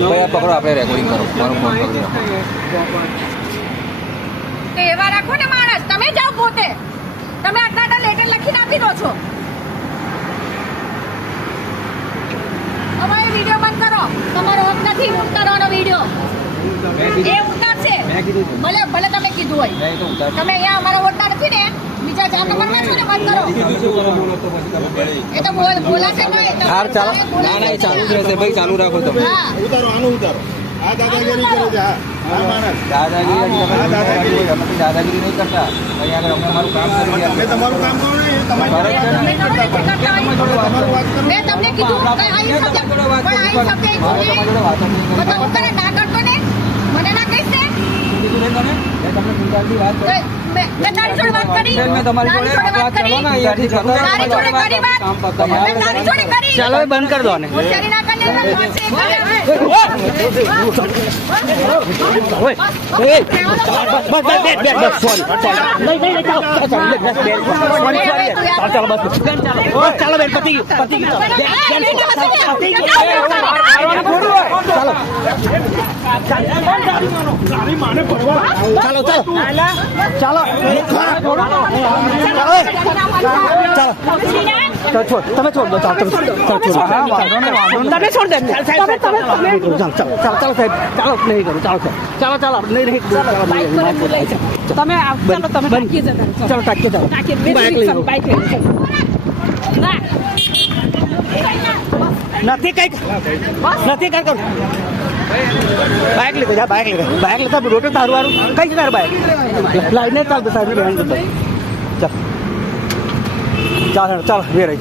ભાઈ આ પકડો, આપણે રેકોર્ડિંગ કરો, મારું ફોન પકડી રાખો. તો એવા રાખો ને માણસ, તમે જાઓ પોતે, તમે આટલા લેટર લખીને આપી દો છો. હવે વિડીયો બંધ કરો, તમારો હક નથી ઉતારવાનો વિડીયો. એ ઉતારશે, ભલે ભલે તમે કીધું હોય. તમે અહીંયા અમારા ઓળતા નથી ને, બીજા 4 નંબરમાં છો ને, બંધ કરો. એ તો બોલાશે નહીં. હાર ચાલો. ના ના, એ ચાલુ જ રહેશે ભાઈ, ચાલુ રાખો તમે. ઉતારો, આનું ઉતારો. આ દાદાગીરી કરે છે. હા માણસ દાદાગીરી નહીં કરતા. અહીંયા આગળ અમે અમારું કામ કરી રહ્યા. તમે તમારું કામ કરો ને, તમારી મેં તમને કીધું કે આવી શબ્દ પણ આવી શબ્દ બધા ઉતારે ના કરતો ને, મને ના કહીશ ને. મેં તારી જોડે વાત કરી, મેં તમારી જોડે વાત કરો ને, અહીંયાથી જતો રહો. તારી જોડે કરી વાત, મેં તારી જોડે કરી. ચાલો એ બંધ કરી દો ને. હોશિયારી ના કરી લે, ચાલો બેન, પતિ તમે છોડ દો. તમે છોડ દે. ચાલો સાહેબ, ચાલો નહીં કરું. ચાલો નહીં તમે ચાલો ટાંકી ચાલો. બાઇક લઈ નથી કઈ કરું. બાઇક લીધે બાઇક લેતા રોટે તારું કઈ તાર બાઇક લાઈને ચાલતો સાહેબ બેન ચાલો ચાલો ચાલો બે રહી.